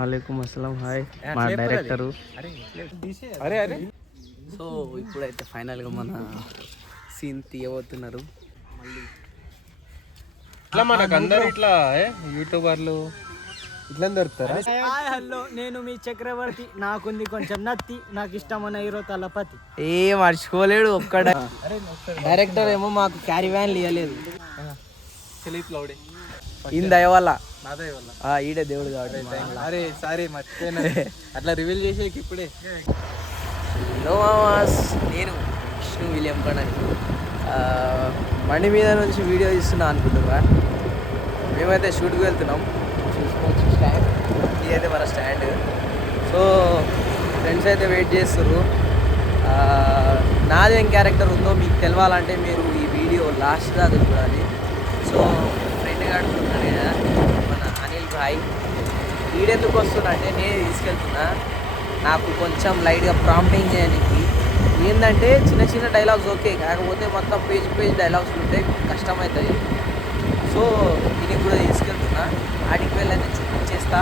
వాలేకుమ్ అస్సలాం. Hi మా director. అరే అరే సో ఇప్పుడైతే ఫైనల్గా మన సీన్ తీయబోతున్నారు. ఇట్లా మనకు అందరు ఇట్లా యూట్యూబర్లు ఇట్లా దొరుకుతారా? హాయ్ హలో, నేను మీ చక్రవర్తి. నాకుంది కొంచెం నత్తి, నాకు ఇష్టమైన హీరో తలపతి. ఏ మర్చిపోలేడు ఒక్కడ. డైరెక్టర్ ఏమో మాకు క్యారీ వ్యాన్ ఇవ్వలేదు. ఈయన దయ వల్ల, ఈడే దేవుడు కాబట్టి. అరే సారీ మర్చిపోయినా అట్లా రివీల్ చేసేకి ఇప్పుడే. నేను విష్ణు విలియం కడని బండి మీద నుంచి వీడియో తీస్తున్నా అనుకుంటున్నా. మేమైతే షూట్కి వెళ్తున్నాం. చూసుకోవచ్చు స్టాండ్, ఇదైతే మన స్టాండ్. సో ఫ్రెండ్స్ అయితే వెయిట్ చేస్తున్నారు. నాదేం క్యారెక్టర్ ఉందో మీకు తెలవాలంటే మీరు ఈ వీడియో లాస్ట్ దాకా చూడాలి. సో ఫ్రెండ్ కడుతున్నాను కదా మన అనిల్ భాయ్, వీడెందుకు వస్తున్నా అంటే నేను తీసుకెళ్తున్నా. నాకు కొంచెం లైట్గా ప్రాంప్టింగ్ చేయడానికి. ఏంటంటే చిన్న చిన్న డైలాగ్స్ ఓకే, కాకపోతే మొత్తం పేజ్ డైలాగ్స్ ఉంటే కష్టమవుతుంది. సో దీనికి కూడా తీసుకెళ్తున్నా. ఆడికి వెళ్ళైతే చూపించేస్తా.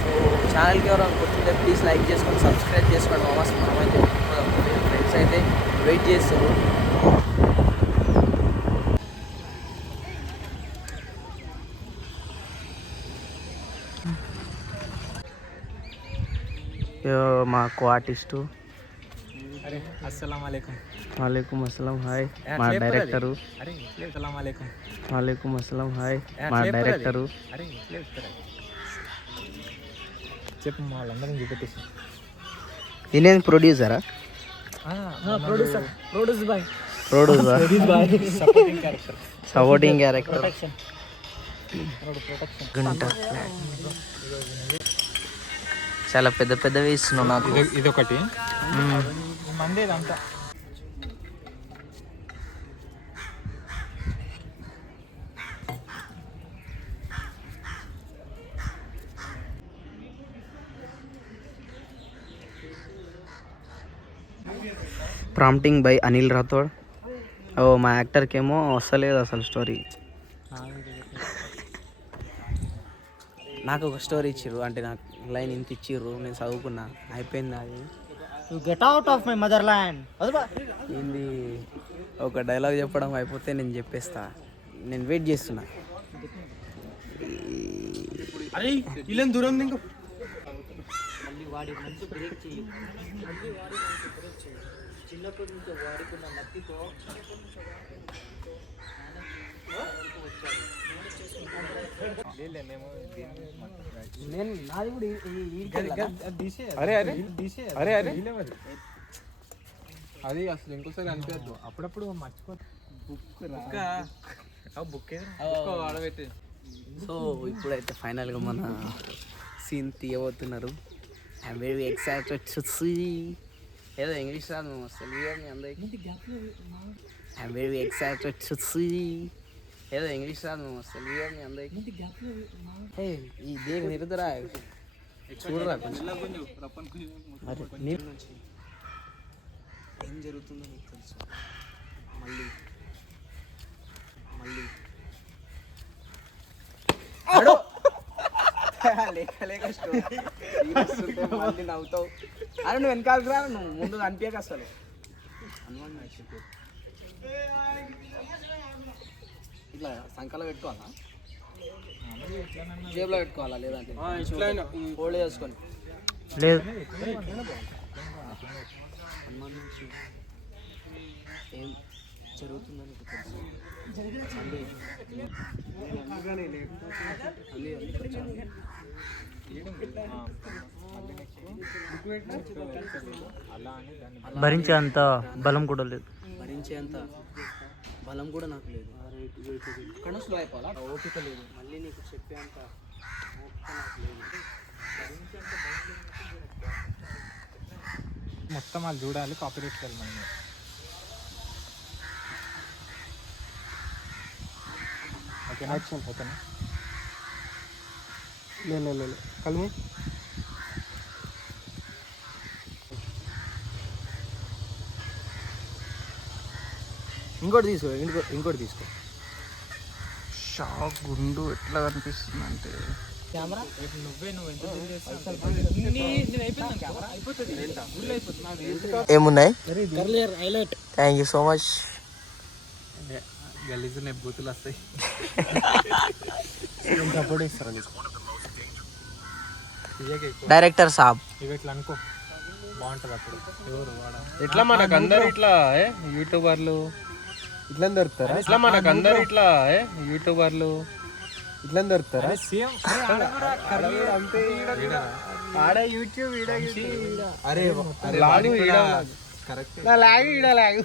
సో ఛానల్కి ఎవరైనా కొట్టుంటే ప్లీజ్ లైక్ చేసుకొని సబ్స్క్రైబ్ చేసుకోండి. మనమైతే ఫ్రెండ్స్ అయితే వెయిట్ చేస్తారు. మా కో ఆర్టిస్టు. వాలేకుమ్ అస్సలాం. హాయ్ మా డైరెక్టరు. వాలేకుమ్ అస్సలాం. హాయ్ మా డైరెక్టరు. చెప్పు మా వాళ్ళందరం చూపెట్టేసి. ఈయన ప్రొడ్యూసరా? Supporting character. గంట చాలా పెద్ద పెద్దవి ఇస్తున్నావు నాకు. ఇదొకటి మంది ఇదంతా. Prompting by Anil Rathod. మా యాక్టర్కి ఏమో వస్తలేదు అసలు స్టోరీ. నాకు ఒక స్టోరీ ఇచ్చిర్రు, అంటే నాకు లైన్ ఇంత ఇచ్చిర్రు, నేను చదువుకున్నా, అయిపోయింది. అది get out of my mother land. ఏంది ఒక డైలాగ్ చెప్పడం అయిపోతే నేను చెప్పేస్తా. నేను వెయిట్ చేస్తున్నా. దూరం చిన్నప్పటి నుంచి వాడుకున్న నత్తితో అది అసలు ఇంకోసారి అనిపించద్దు. అప్పుడప్పుడు మర్చిపోతా. సో ఇప్పుడైతే ఫైనల్గా మన సీన్ తీయబోతున్నారు. I'm very excited to see. ఏదో ఇంగ్లీష్ రాదు తెలుగు మీ అందరికి. I'm very excited to see. ఏదో ఇంగ్లీష్ రాదు తెలుగు మీ అందరికి. ఈ దేగ నిరుదరా చూడరా కొంచెం. ఏం జరుగుతుందో నీకు తెలుసు. మళ్ళీ లేక స్టోరీ మళ్ళీ నవ్వుతావు. అరే నువ్వు వెనకాలకు రా, నువ్వు ముందు అనిపించక అసలు. ఇట్లా సంకలో పెట్టుకోవాలా, జేబులో పెట్టుకోవాలా, లేదంటే ఫోల్డ్ చేసుకొని? లేదు. ఏం జరుగుతుందని తెలుసు. భరించేంత బలం కూడా లేదు. భరించేంత బలం కూడా నాకు లేదు. ఇక్కడ స్లో అయిపోవాలా, ఓపిక లేదు. మళ్ళీ నీకు చెప్పేంత ఓపిక నాకు లేదు. మొత్తం వాళ్ళు చూడాలి, కాపీరైట్ చేయాలి మనం. ఓకేనా? ఓకేనా? లేదు కలిమి. ఇంకోటి తీసుకో. షాక్ గుండు ఎట్లా కనిపిస్తుంది అంటే కెమెరా ఏమున్నాయి? Highlight. Thank you so much. గలీజు బూతులు వస్తాయి. డైరెక్టర్ సాబ్ ఇట్లా అనుకో బాగుంటది అప్పుడు. ఎట్లా మనకు అందరు ఇట్లా యూట్యూబర్లు ఇట్లా దొరుకుతారా? ఇట్లా మనకు అందరు ఇట్లా యూట్యూబర్లు ఇట్లా దొరుకుతారా? ఆడ యూట్యూబ్ అరే లాగు కరెక్ట్. లాగు ఈడ లాగు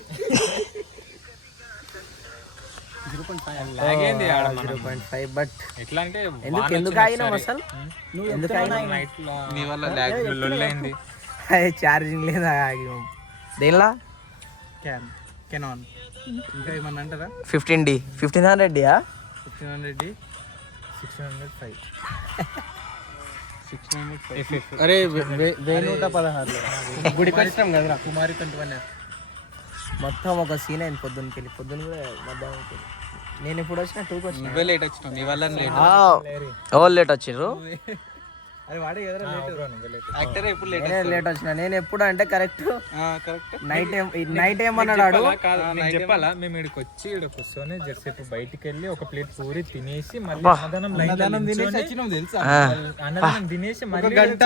0.5 బట్ ఎట్లా అంటే ఎందుకు ఆగినావు అసలు? నువ్వు ఎందుకు నీ వల్ల లాగ్ లొల్లైంది. ఛార్జింగ్ లేదా ఆగినాం? దేనిలా? కెనాన్. ఇంకా ఏమన్నా అంటారా? 15D 1500D 1500D 605 అరే 1116 గుడి కష్టం కదరా. కుమారి 21 మొత్తం ఒక సీన్ అయింది పొద్దున్నకి వెళ్ళి. పొద్దున్న కూడా మధ్యాహ్నం. నేను ఇప్పుడు వచ్చిన 2కి వచ్చిన. నువ్వే లేట్ వచ్చినావు. నీ వల్ల లేట్. ఎవరు లేట్ వచ్చిర్రు? అది వాడే కదరా లేట్. యాక్టర్ ఎప్పుడు లేట్ లేట్ వచ్చిన. నేను ఎప్పుడు అంటే కరెక్ట్ కరెక్ట్ నైట్ ఏమన్నాడు? నేను చెప్పాలా? మేము ఇక్కడికి వచ్చి ఇక్కడ కూర్చొని జరసేపు బయటికి వెళ్ళి ఒక ప్లేట్ పూరి తినేసి మళ్ళీ అన్నదానం తినేసి వచ్చినాం తెలుసా? అన్నదానం తినేసి మళ్ళీ గంట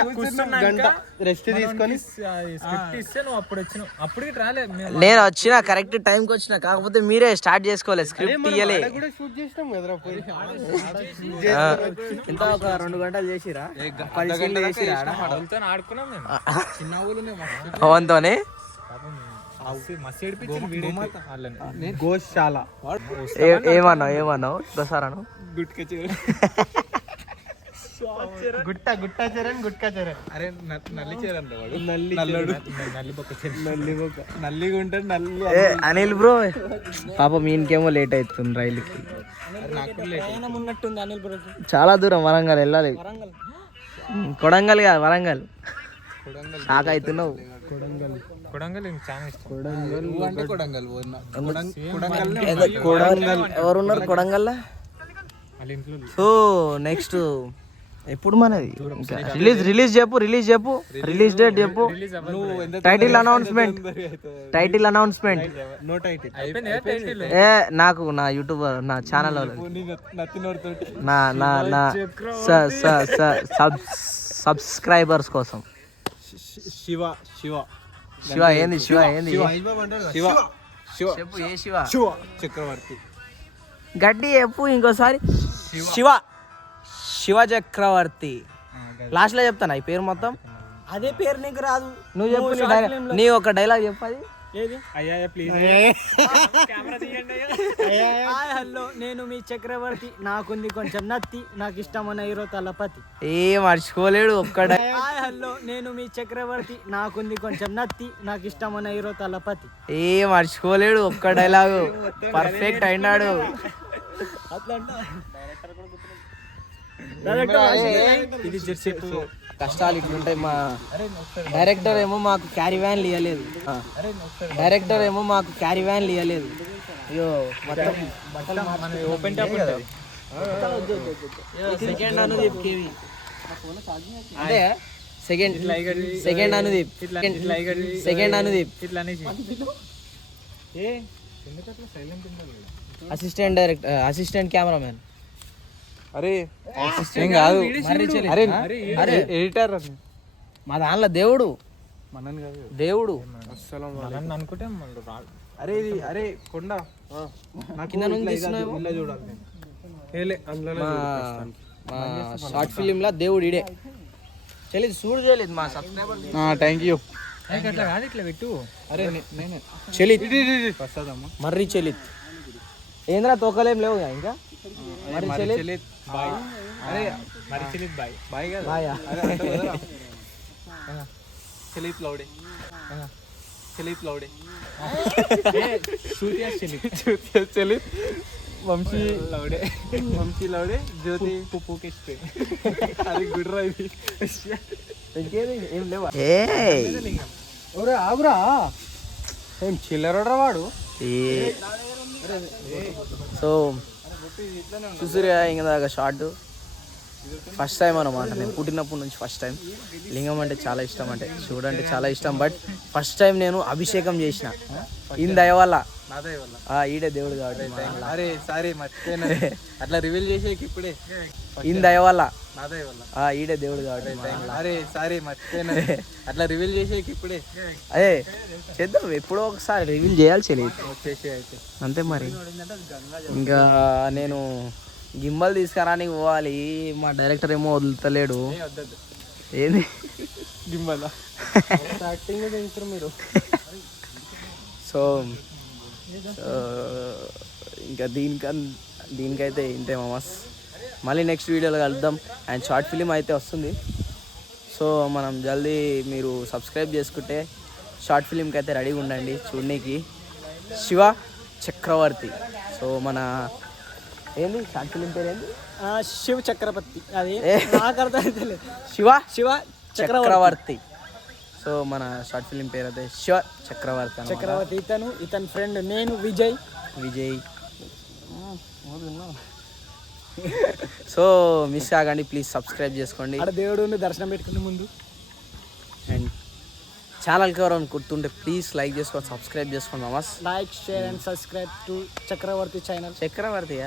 రెస్ట్ తీసుకొని స్క్రిప్ట్ ఇస్తే నువ్వు అప్పుడు వచ్చినావు. అప్పటికి రాలేదు. నేను వచ్చిన కరెక్ట్ టైంకి వచ్చిన. కాకపోతే మీరే స్టార్ట్ చేసుకోలేదు. స్క్రిప్ట్ ఇయ్యలే. షూట్ చేసినాం కదరా. ఇంత ఒక 2 గంటలు చేసిరా? ఆడుకున్నాం మేము చిన్న ఊళ్ళో పవన్తోనే. గోశాల ఏమన్నావు దసరాను? గుట్ట చరణ్ గుట్కా చరణ్. అరే నల్లి చరణ్ వాడు. నల్లుడు నల్లిగా ఉంటాడు. నల్లి అనిల్ బ్రో పాపం ఈయనకేమో లేట్ అవుతుంది రైలుకి. ఉన్నట్టుంది అనిల్ బ్రో. చాలా దూరం వరంగల్ వెళ్ళాలి. కొడంగల్ కాదు వరంగల్. షాక్ అవుతున్నావు. కొడంగల్ చాలా ఇష్టం. కొడంగల్ ఎవరున్నారు కొడంగల్? సో నెక్స్ట్ ఎప్పుడు మనది? రిలీజ్ చెప్పు. రిలీజ్ డేట్ చెప్పు. Title announcement. ఏ నాకు నా యూట్యూబర్ నా ఛానల్ నా సబ్స్క్రైబర్స్ కోసం. శివ ఏంది? చెప్పు. ఏ శివ? చక్రవర్తి. గడ్డి చెప్పు ఇంకోసారి. శివ చక్రవర్తి. లాస్ట్ లో చెప్తాను ఈ పేరు మొత్తం. అదే పేరు నీకు రాదు. నువ్వు చెప్పు. నీ ఒక డైలాగ్ చెప్పు. అది ఏది? అయ్యా ప్లీజ్. హాయ్ హలో నేను మీ చక్రవర్తి. నాకుంది కొంచెం నత్తి. నాకు ఇష్టమైన హీరో తలపతి. ఏ మర్చిపోలేడు ఒక్కడ. హాయ్ హలో నేను మీ చక్రవర్తి. నాకుంది కొంచెం నత్తి. నాకు ఇష్టమైన హీరో తలపతి. ఏ మర్చిపోలేడు ఒక్క డైలాగు. పర్ఫెక్ట్ అయినాడు. ఇది జెర్సీపు. కష్టాలు ఇట్లుంటాయి. మా డైరెక్టర్ ఏమో మాకు క్యారీ వ్యాన్లు ఇవ్వలేదు. అయ్యో మొత్తం ఓపెన్ టాప్ కదా. సెకండ్ అనుదీప్ కేవి. అదే సెకండ్ అనుదీప్ ఇట్లా అనేసి అసిస్టెంట్ డైరెక్టర్ అసిస్టెంట్ కెమెరామెన్. అరే ఏం కాదు. అరే ఎడిటర్ మా దానిలో దేవుడు. మనని కాదు దేవుడు. అనుకుంటే అరే ఇది అరే కొండ కింద నుంచి తీస్తున్నావు. ఇలా చూడాలి. మా షార్ట్ ఫిలిం లా దేవుడు ఇడే. చలిత్ చూడు చేయలేదు మా సబ్స్క్రైబర్. Thank you. అట్లా కాదు ఇట్లా పెట్టు. అరే నేనే చలిత్ వస్తుందమ్మా. మర్రి చలిత్. ఏంద్రా తోకలేం లేవు ఇంకా. మరి చలిత్ బాయ్. అరే మరి చలిత్ బాయ్. బాయ్ కదా. బాయ్. చలిత్ లౌడే. చలిత్ వంశీ లౌడే జ్యోతి పుప్పుకేస్తే. అది గుడ్రా ఇది. ఏం లేవా? ఆగురా ఏం చిల్లరడ్రా వాడు. సో చూసిరా ఇంకా షార్ట్ ఫస్ట్ టైం అన్నమాట, నేను పుట్టినప్పటి నుంచి ఫస్ట్ టైం. లింగం అంటే చాలా ఇష్టం, అంటే శివుడు అంటే చాలా ఇష్టం. బట్ ఫస్ట్ టైం నేను అభిషేకం చేసిన ఈయన దయ వల్ల. ఈడే దేవుడు కాబట్టి అరే సారీ మర్చిపోయినా అట్లా రివీల్ చేసేకి ఇప్పుడే ఈయన దయ వల్ల. ఈడే దేవుడు కాబట్టి అరే సారీ మర్చిపోయినా అట్లా రివీల్ చేసేకి ఇప్పుడే అదే చేద్దాం, ఎప్పుడో ఒకసారి రివీల్ చేయాల్సి వచ్చేసి అయితే అంతే మరి. ఇంకా నేను గింబల్ తీసుకురానికి పోవాలి, మా డైరెక్టర్ ఏమో వదులుతలేడు. ఏంది గింబల్ మీరు? సో ఇంకా దీనికైతే ఇంతే మామస్. మళ్ళీ నెక్స్ట్ వీడియోలో కలుద్దాం. అండ్ షార్ట్ ఫిలిం అయితే వస్తుంది, సో మనం జల్దీ మీరు సబ్స్క్రైబ్ చేసుకుంటే షార్ట్ ఫిలింకి అయితే రెడీగా ఉండండి చూడనీకి. శివ చక్రవర్తి. సో మన ఏంది షార్ట్ ఫిలిం పేరు ఏంది? శివ చక్రవర్తి. అది నాకు అర్థం అవుతలేదు. శివ చక్రవర్తి. సో మన షార్ట్ ఫిలిం పేరు అయితే శివ చక్రవర్తి. చక్రవర్తి ఇతని ఫ్రెండ్, నేను విజయ్. సో మిస్ కాకండి, ప్లీజ్ సబ్స్క్రైబ్ చేసుకోండి. అక్కడ దేవుడు దర్శనం పెట్టుకునే ముందు. అండ్ ఛానల్కి ఎవరైనా గుర్తుంటే ప్లీజ్ లైక్ చేసుకోండి, సబ్స్క్రైబ్ చేసుకోండి మామస్. Like, share and subscribe to Chakravarthi channel. Chakravarthi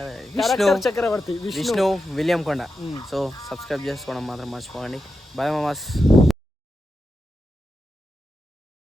Chakravarthi Vishnu William Konda. So subscribe చేసుకోవడం మాత్రం మర్చిపోకండి. బాయ్ మామస్.